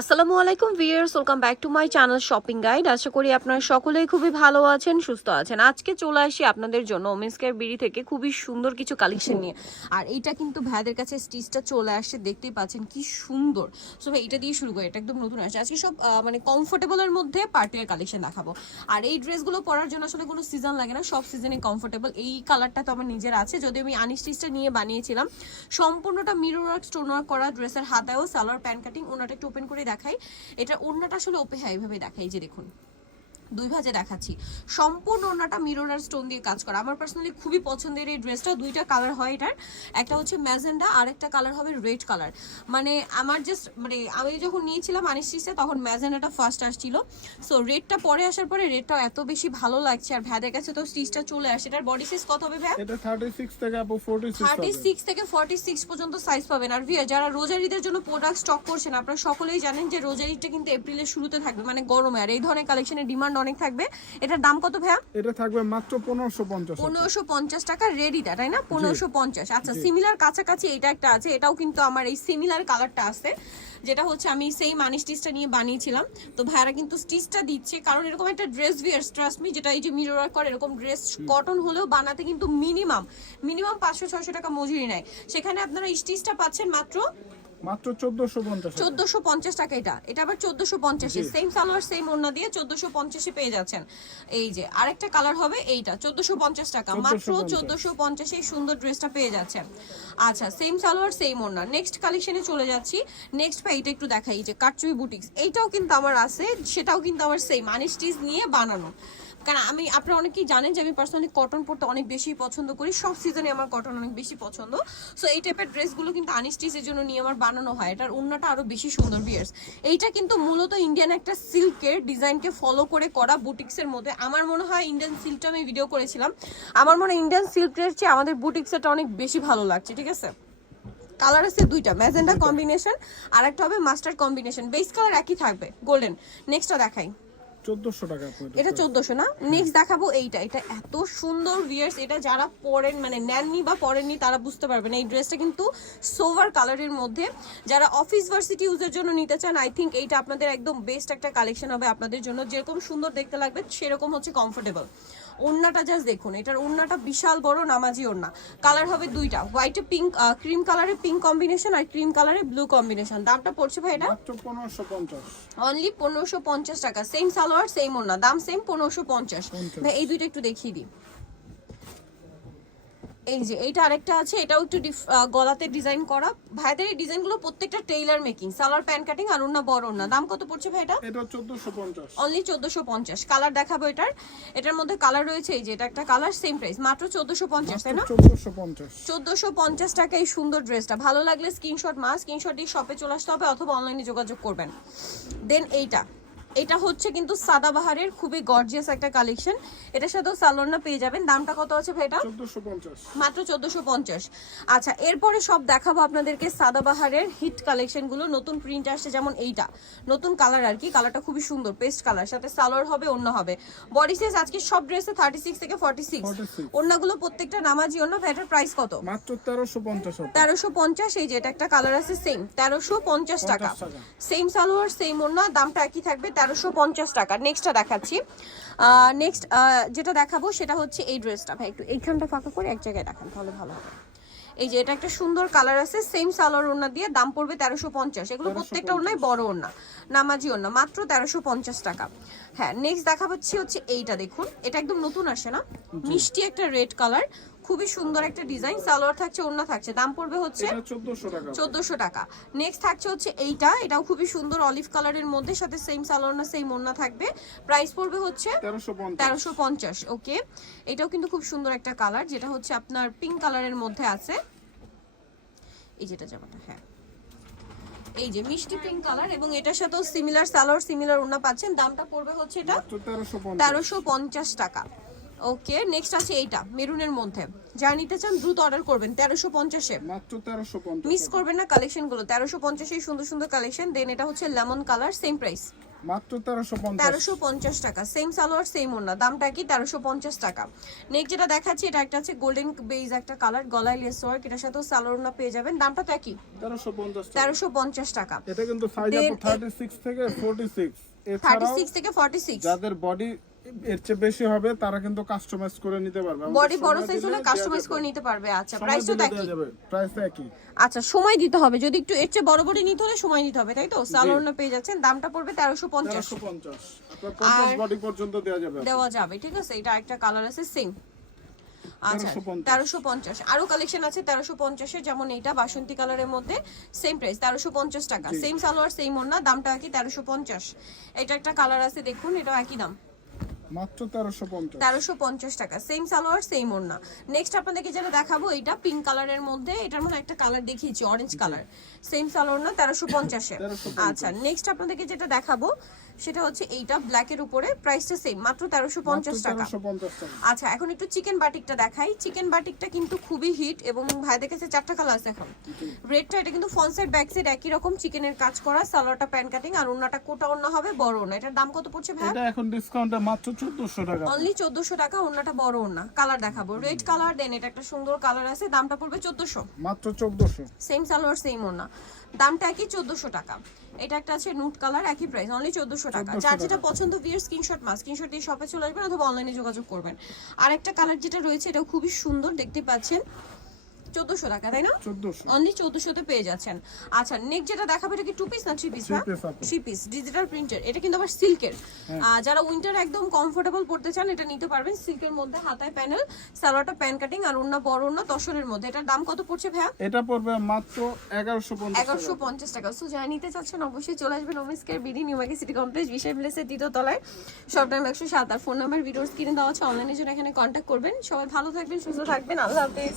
আসসালামু আলাইকুম viewers, welcome back to my channel shopping guide. আশা করি আপনারা সকলেই খুবই ভালো আছেন, সুস্থ আছেন। আজকে চলে আসি আপনাদের জন্য ওমেন্স কেয়ার বিডি থেকে খুবই সুন্দর কিছু কালেকশন নিয়ে। আর এইটা কিন্তু ভাইদের কাছে স্টিচটা চলে আসছে, দেখতেই পাচ্ছেন কি সুন্দর। সো ভাই এটা দিয়ে শুরু করি, এটা একদম নতুন আসছে। আজকে সব মানে কমফোর্টেবলের মধ্যে পার্টির কালেকশন দেখাবো। আর এই ড্রেসগুলো পরার জন্য আসলে কোনো সিজন লাগে না, সব সিজনে কমফোর্টেবল। এই কালারটা তো আমার নিজের আছে, যদি আমি আনস্টিচটা নিয়ে বানিয়েছিলাম। সম্পূর্ণটা মিরর ওয়ার্ক, স্টোন ওয়ার্ক করা, ড্রেসের হাতায়ও সালোয়ার প্যান্ট কাটিং। ওনাটা একটু ওপেন করে দেখাই। এটা ওড়নাটা আসলে ওপে হ্যাঁ এইভাবে দেখাই, যে দেখুন দুই ভাজে দেখাচ্ছি। সম্পূর্ণ ওড়নাটা মিরর আর স্টোন দিয়ে কাজ করা। আমার পার্সোনালি খুবই পছন্দের এই ড্রেসটা। দুইটা কালার হয় এটার, একটা হচ্ছে ম্যাজেন্ডা আর একটা কালার হবে রেড কালার। মানে আমার জাস্ট মানে আমি যখন নিয়েছিলাম আনিস্টিসে তখন ম্যাজেন্ডাটা ফার্স্ট আসছিল। সো রেডটা পরে আসার পরে রেডটা এত বেশি ভালো লাগছে। আর ভাইদের কাছে তো স্টিচটা চলে আসে। এটার বডি সাইজ কত হবে ভাই? এটা 36 থেকে আপু 46 36 থেকে 46 পর্যন্ত সাইজ পাবেন। আর ভিয়া যারা রোজারিদের জন্য প্রোডাক্ট স্টক করছেন, আপনারা সকলেই জানেন যে রোজারিটা কিন্তু এপ্রিলের শুরুতে থাকবে, মানে গরমে। আর এই ধরনের কালেকশনের ডিমান্ড অনেক থাকবে। এটার দাম কত ভাইয়া? এটা থাকবে মাত্র 1550 1550 টাকা রেডিটা, তাই না? 1550। আচ্ছা, সিমিলার কাছাকাছি এটা একটা আছে, এটাও কিন্তু আমার এই সিমিলার কালারটা আছে, যেটা হচ্ছে আমি সেই মানি স্টিচটা নিয়ে বানিয়েছিলাম। তো ভাইয়ারা কিন্তু স্টিচটা দিচ্ছে, কারণ এরকম একটা ড্রেস ভিয়ার্স, ট্রাস্ট মি, যেটা এই যে মিরর ওয়ার্ক করে এরকম ড্রেস কটন হলেও বানাতে কিন্তু মিনিমাম 500-600 টাকা মজুরি নেয়। সেখানে আপনারা স্টিচটা পাচ্ছেন মাত্র 1450 টাকা। এটা আবার 1450 সেম সালোয়ার সেম ওড়না দিয়ে 1450 পেয়ে যাচ্ছেন। এই যে আরেকটা কালার হবে এইটা 1450 টাকা, মাত্র 1450 এই সুন্দর ড্রেসটা পেয়ে যাচ্ছেন। আচ্ছা, সেম সালোয়ার সেম ওড়না। নেক্সট কালেকশনে চলে যাচ্ছি। নেক্সট ভাই এটা একটু দেখাই, এই যে কাটচুই বুটিক্স, এইটাও কিন্তু আমার আছে, সেটাও কিন্তু আমার সেম আনস্টিচ নিয়ে বানানো। কারণ আপনারা অনেকেই জানেন যে আমি পার্সোনালি কটন পরতে অনেক বেশি পছন্দ করি, সব সিজনে আমার কটন অনেক বেশি পছন্দ। সো এই টাইপের ড্রেসগুলো কিন্তু আনস্টিচের জন্য নিয়ে আমার বানানো হয়। এটার ওড়নাটা আরো বেশি সুন্দর ভিয়ার্স। এইটা কিন্তু মূলত ইন্ডিয়ান একটা সিল্কের ডিজাইনকে ফলো করে করা বুটিক্সের মধ্যে। আমার মনে হয় ইন্ডিয়ান সিল্কটা আমি ভিডিও করেছিলাম, আমার মনে হয় ইন্ডিয়ান সিল্কের চেয়ে আমাদের বুটিক্সটা অনেক বেশি ভালো লাগছে। ঠিক আছে, কালার আছে দুইটা, ম্যাজেন্ডা কম্বিনেশন আর একটা হবে মাস্টার্ড কম্বিনেশন। বেস কালার একই থাকবে, গোল্ডেন। নেক্সটটা দেখাই, 1400 টাকা আপু। এটা 1400 না? নেক্সট দেখাবো এইটা। এটা এত সুন্দর ভিয়ার্স, এটা যারা পরেন মানে নেননি বা পরেননি তারা বুঝতে পারবেন। এই ড্রেসটা কিন্তু সোভার কালারের মধ্যে, যারা অফিস ভার্সিটি ইউজের জন্য নিতে চান, আই থিঙ্ক এইটা আপনাদের একদম বেস্ট একটা কালেকশন হবে আপনাদের জন্য। যেরকম সুন্দর দেখতে লাগবে সেরকম হচ্ছে কমফোর্টেবল। ওড়নাটা জাস্ট দেখুন, এটার ওড়নাটা বিশাল বড় নামাজি ওড়না। কালার হবে দুইটা, হোয়াইটে পিঙ্ক, ক্রিম কালারে পিঙ্ক কম্বিনেশন আর ক্রিম কালারে ব্লু কম্বিনেশন। দামটা পড়ছে ভাই এটা মাত্র 1550, অনলি 1550 টাকা। সেম সালোয়ার সেম ওড়না, দাম সেম 1550। ভাই এই দুইটা একটু দেখিয়ে দিই। এই যে এইটা আরেকটা আছে, এটাও একটু গলাতে ডিজাইন করা। ভাইদের এই ডিজাইনগুলো প্রত্যেকটা tailor making, salwar pant cutting আর ওড়না বড় ওড়না। দাম কত পড়ছে ভাই এটা? এটা 1450, অনলি 1450। কালার দেখাবো এটার মধ্যে কালার রয়েছে, এই যে এটা একটা কালার, সেম প্রাইস মাত্র 1450, তাই না? 1450 টাকা এই সুন্দর ড্রেসটা। ভালো লাগলে স্ক্রিনশট স্ক্রিনশট দিয়ে শপে চলে আসতে হবে অথবা অনলাইনে যোগাযোগ করবেন। দেন এটা হচ্ছে কিন্তু সাদাবাহারের খুবই গর্জিয়াস একটা কালেকশন। এটার সাথেও সালোয়ারটা পেয়ে যাবেন। দামটা কত আছে ভাই এটা? 1450, মাত্র 1450। আচ্ছা, এরপরে সব দেখাবো আপনাদেরকে সাদাবাহারের হিট কালেকশনগুলো। নতুন প্রিন্ট আসছে, যেমন এইটা নতুন কালার আর কি। কালারটা খুবই সুন্দর, পেস্ট কালার, সাথে সালোয়ার হবে, ওড়না হবে। বডি সাইজ আজকে সব ড্রেসে 36 থেকে 46। ওড়নাগুলো প্রত্যেকটা নামাজি ওড়না। এটার প্রাইস কত? মাত্র 1350। 1350। এই যে এটা একটা কালার আছে, সেম 1350 টাকা। সেম সালোয়ার সেম ওড়না, দামটা একই থাকবে 1350 টাকা। নেক্সটটা দেখাচ্ছি। নেক্সট যেটা দেখাবো সেটা হচ্ছে এই ড্রেসটা। ভাই একটু এইখানটা ফাঁকা করে এক জায়গায় দেখান তাহলে ভালো হবে। এই যে এটা একটা সুন্দর কালার আছে, সেম সালোয়ার ওড়না দিয়ে, দাম পড়বে 1350। এগুলো প্রত্যেকটা ওড়নাই বড় ওড়না, নামাজি ওড়না, মাত্র 1350 টাকা। হ্যাঁ, নেক্সট দেখাচ্ছি হচ্ছে এইটা। দেখুন এটা একদম নতুন আসে না, মিষ্টি একটা রেড কালার, খুবই সুন্দর একটা ডিজাইন। সালোয়ার থাকছে, ওড়না থাকছে, দাম পড়বে হচ্ছে 1400 টাকা। নেক্সট থাকছে হচ্ছে এইটা, এটাও খুবই সুন্দর অলিভ কালারের মধ্যে, সাথে সেম সালোয়ার না সেম ওড়না থাকবে। প্রাইস পড়বে হচ্ছে 1350। ওকে, এটাও কিন্তু খুব সুন্দর একটা কালার, যেটা হচ্ছে আপনার পিঙ্ক কালারের মধ্যে আছে। এই যেটা জামাটা, হ্যাঁ এই যে মিষ্টি পিঙ্ক কালার, এবং এটার সাথেও সিমিলার সালোয়ার সিমিলার ওড়না পাচ্ছেন। দামটা পড়বে হচ্ছে এটা 1350 টাকা। ওকে, নেক্সট আছে এইটা মেরুনের মধ্যে, যা নিতে চান দ্রুত অর্ডার করবেন। 1350-এ মাত্র 1350, মিস করবেন না কালেকশনগুলো। 1350 এই সুন্দর সুন্দর কালেকশন। দেন এটা হচ্ছে লেমন কালার, সেম প্রাইস মাত্র 1350 1350 টাকা, সেম সালোয়ার সেম ওড়না, দামটা কি 1350 টাকা। নেক্সট যেটা দেখাচ্ছি এটা একটা আছে গোল্ডেন বেজ একটা কালার, গলায় লেস ওয়ার্ক, এটার সাথেও সালোয়ার ওড়না পেয়ে যাবেন, দামটা তো একই 1350 1350 টাকা। এটা কিন্তু সাইজ আপু 36 থেকে 46, এছাড়াও 36 থেকে 46, যাদের বডি এর চেয়ে বেশি হবে তারা কিন্তু কাস্টমাইজ করে নিতে পারবে। বডি বড় সাইজ হলে কাস্টমাইজ করে নিতে পারবে। আচ্ছা প্রাইসটা একই, প্রাইস একই। আচ্ছা সময় দিতে হবে, যদি একটু এর চেয়ে বড় বডি নিতে হলে সময় দিতে হবে, তাই তো? সালোয়ার ওড়না পেয়ে যাচ্ছেন, দামটা পড়বে 1350 1350 আপনার 50 বডি পর্যন্ত দেওয়া যাবে। দেওয়া যাবে, ঠিক আছে। এটা একটা কালার আছে সেম, আচ্ছা 1350। আরো কালেকশন আছে 1350 এর, যেমন এইটা বাসন্তী কালারের মধ্যে, সেম প্রাইস 1350 টাকা, সেম সালোয়ার সেম ওড়না, দামটা কি 1350। এটা একটা কালার আছে দেখুন, এটাও একই দাম মাত্র 1350 1350 টাকা, সেম সালোয়ার সেম ওড়না। নেক্সট আপনাদেরকে যেটা দেখাবো এটা পিঙ্ক কালারের মধ্যে, এটার মধ্যে একটা কালার দেখিয়েছি অরেঞ্জ কালার, সেম সালোয়ার না 1350 এ। আচ্ছা নেক্সট আপনাদেরকে যেটা দেখাবো সেটা হচ্ছে এইটা ব্ল্যাকের উপরে, প্রাইসটা সেম মাত্র 1350 টাকা। 1350 টাকা। আচ্ছা এখন একটু চিকেন বাটিকটা দেখাই। চিকেন বাটিকটা কিন্তু খুবই হিট এবং ভাইদের কাছে 4টা কালার আছে এখন। রেডটা এটা কিন্তু ফ্রন্ট সাইড ব্যাক সাইড একই রকম চিকেনের কাজ করা, সালোয়ারটা প্যান কাটিং আর ওন্নাটা কোটা ওন্না হবে, বড় ওন্না। এটার দাম কত পড়ছে ভাই? এটা এখন ডিসকাউন্টে মাত্র 1400 টাকা। অনলি 1400 টাকা, ওন্নাটা বড় ওন্না। কালার দেখাবো রেড কালার, দেন এটা একটা সুন্দর কালার আছে, দামটা পড়বে 1400, মাত্র 1400। সেম সালোয়ার সেম ওন্না, দামটা একই 1400 টাকা। এটা একটা আছে নুট কালার, একই প্রাইস অনলি 1400 টাকা। যার যেটা পছন্দ ভিউয়ার স্ক্রিনশট মাস স্ক্রিনশট দিয়ে শপে চলে আসবেন অথবা অনলাইনে যোগাযোগ করবেন। আর একটা কালার যেটা রয়েছে এটাও খুবই সুন্দর, দেখতে পাচ্ছেন 1400 টাকা, তাই না? 1400 অনলি 1400 তে পেয়ে যাচ্ছেন। আচ্ছা নেক্সট যেটা দেখাবো এটা কি টু পিস না three piece? Three piece digital প্রিন্টের, এটা কিন্তু আবার সিল্কের। যারা উইন্টার একদম কমফোর্টেবল পড়তে চান এটা নিতে পারবেন, সিল্কের মধ্যে, হাতায় প্যানেল, সালোয়ারটা প্যান কাটিং আর ওন্না বড় ওন্না, তসরের মধ্যে। এটার দাম কত পড়ছে ভাইয়া? এটা পড়বে মাত্র 1150 টাকা। সো যারা নিতে চাচ্ছেন অবশ্যই চলে আসবেন ওমেস্কের BD new market city complex বিশাল প্লেসের দ্বিতীয় তলায়, শপ নাম 107। আর ফোন নাম্বার ভিডিওর স্ক্রিনে দেওয়া আছে, অনলাইনের জন্য এখানে কন্ট্যাক্ট করবেন। সবাই ভালো থাকবেন, সুস্থ থাকবেন, আল্লাহ হাফেজ।